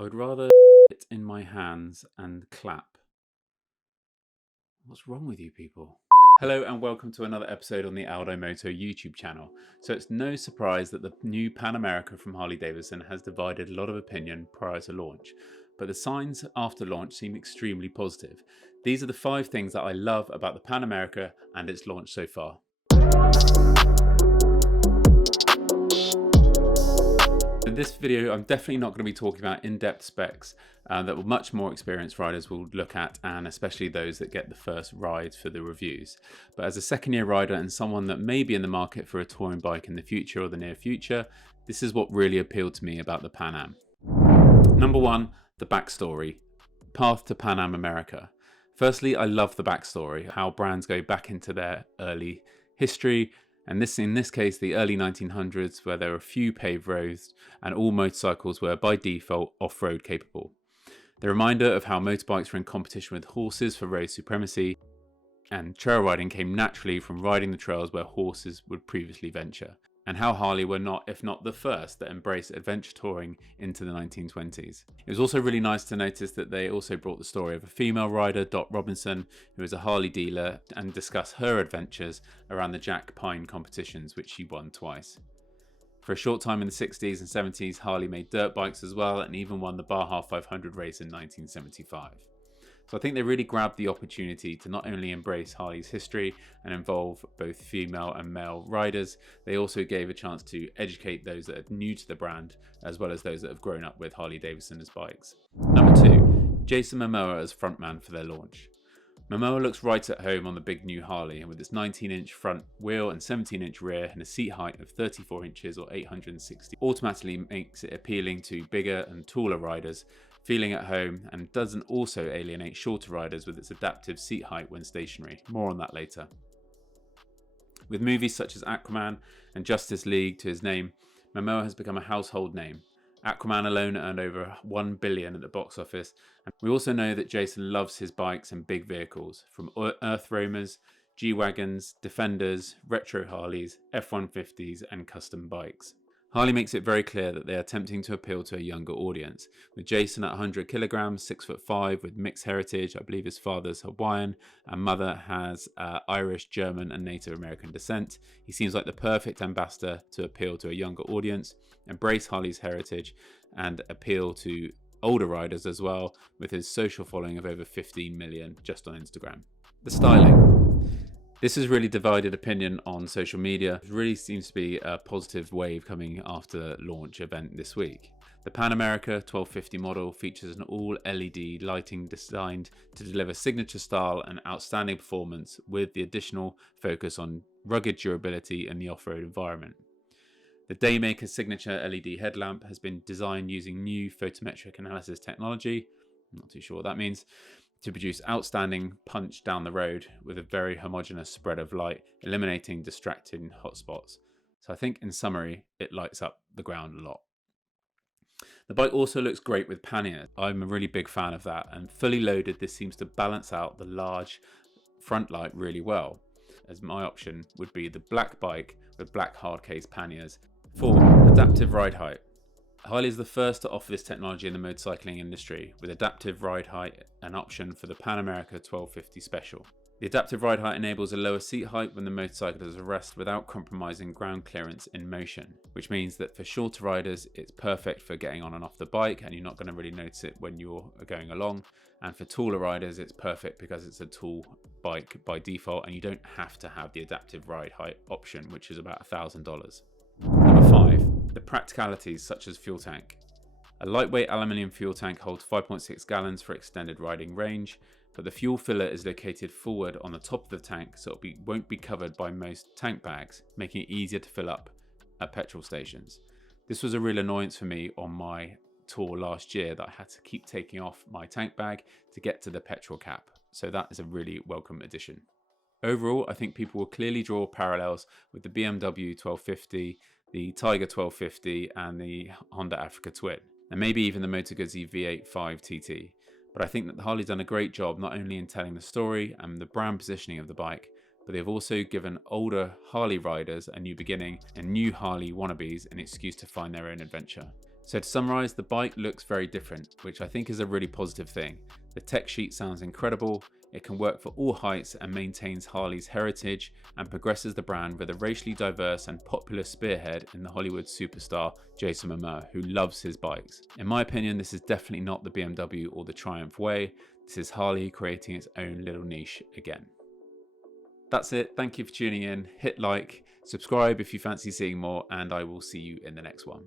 I would rather it in my hands and clap. What's wrong with you people? Hello and welcome to another episode on the Aldo Moto YouTube channel. So it's no surprise that the new Pan America from Harley Davidson has divided a lot of opinion prior to launch, but the signs after launch seem extremely positive. These are the 5 things that I love about the Pan America and its launch so far. In this video, I'm definitely not going to be talking about in-depth specs that much more experienced riders will look at, and especially those that get the first ride for the reviews. But as a second-year rider and someone that may be in the market for a touring bike in the future or the near future, this is what really appealed to me about the Pan Am. Number 1, the backstory. Path to Pan Am America. Firstly, I love the backstory, how brands go back into their early history, and in this case the early 1900s, where there were few paved roads and all motorcycles were by default off-road capable. The reminder of how motorbikes were in competition with horses for road supremacy, and trail riding came naturally from riding the trails where horses would previously venture, and how Harley were not, if not the first, that embraced adventure touring into the 1920s. It was also really nice to notice that they also brought the story of a female rider, Dot Robinson, who was a Harley dealer, and discuss her adventures around the Jack Pine competitions, which she won twice. For a short time in the 60s and 70s, Harley made dirt bikes as well, and even won the Baja 500 race in 1975. So I think they really grabbed the opportunity to not only embrace Harley's history and involve both female and male riders, they also gave a chance to educate those that are new to the brand, as well as those that have grown up with Harley Davidson as bikes. Number 2, Jason Momoa as frontman for their launch. Momoa looks right at home on the big new Harley, and with its 19-inch front wheel and 17-inch rear and a seat height of 34 inches or 860, automatically makes it appealing to bigger and taller riders, feeling at home, and doesn't also alienate shorter riders with its adaptive seat height when stationary. More on that later. With movies such as Aquaman and Justice League to his name, Momoa has become a household name. Aquaman alone earned over $1 billion at the box office, and we also know that Jason loves his bikes and big vehicles, from Earth Roamers, G-Wagons, Defenders, retro Harleys, F-150s and custom bikes. Harley makes it very clear that they are attempting to appeal to a younger audience, with Jason at 100 kilograms, 6'5", with mixed heritage. I believe his father's Hawaiian and mother has Irish, German and Native American descent. He seems like the perfect ambassador to appeal to a younger audience, embrace Harley's heritage and appeal to older riders as well, with his social following of over 15 million just on Instagram. The styling. This has really divided opinion on social media. It really seems to be a positive wave coming after launch event this week. The Pan America 1250 model features an all LED lighting designed to deliver signature style and outstanding performance, with the additional focus on rugged durability in the off-road environment. The Daymaker signature LED headlamp has been designed using new photometric analysis technology, I'm not too sure what that means, to produce outstanding punch down the road with a very homogeneous spread of light, eliminating distracting hotspots. So I think in summary, it lights up the ground a lot. The bike also looks great with panniers. I'm a really big fan of that, and fully loaded this seems to balance out the large front light really well, as my option would be the black bike with black hard case panniers. 4, adaptive ride height. Harley is the first to offer this technology in the motorcycling industry, with adaptive ride height an option for the Pan America 1250 Special. The adaptive ride height enables a lower seat height when the motorcycle is at rest without compromising ground clearance in motion, which means that for shorter riders it's perfect for getting on and off the bike and you're not going to really notice it when you're going along, and for taller riders it's perfect because it's a tall bike by default and you don't have to have the adaptive ride height option, which is about $1,000. Number 5, the practicalities such as fuel tank. A lightweight aluminium fuel tank holds 5.6 gallons for extended riding range, but the fuel filler is located forward on the top of the tank, so it won't be covered by most tank bags, making it easier to fill up at petrol stations. This was a real annoyance for me on my tour last year, that I had to keep taking off my tank bag to get to the petrol cap, so that is a really welcome addition. Overall, I think people will clearly draw parallels with the BMW 1250, the Tiger 1250 and the Honda Africa Twin, and maybe even the Moto Guzzi V8 5 TT. But I think that Harley's done a great job not only in telling the story and the brand positioning of the bike, but they've also given older Harley riders a new beginning and new Harley wannabes an excuse to find their own adventure. So to summarise, the bike looks very different, which I think is a really positive thing. The tech sheet sounds incredible, it can work for all heights and maintains Harley's heritage and progresses the brand with a racially diverse and popular spearhead in the Hollywood superstar Jason Momoa, who loves his bikes. In my opinion, this is definitely not the BMW or the Triumph way, this is Harley creating its own little niche again. That's it, thank you for tuning in, hit like, subscribe if you fancy seeing more, and I will see you in the next one.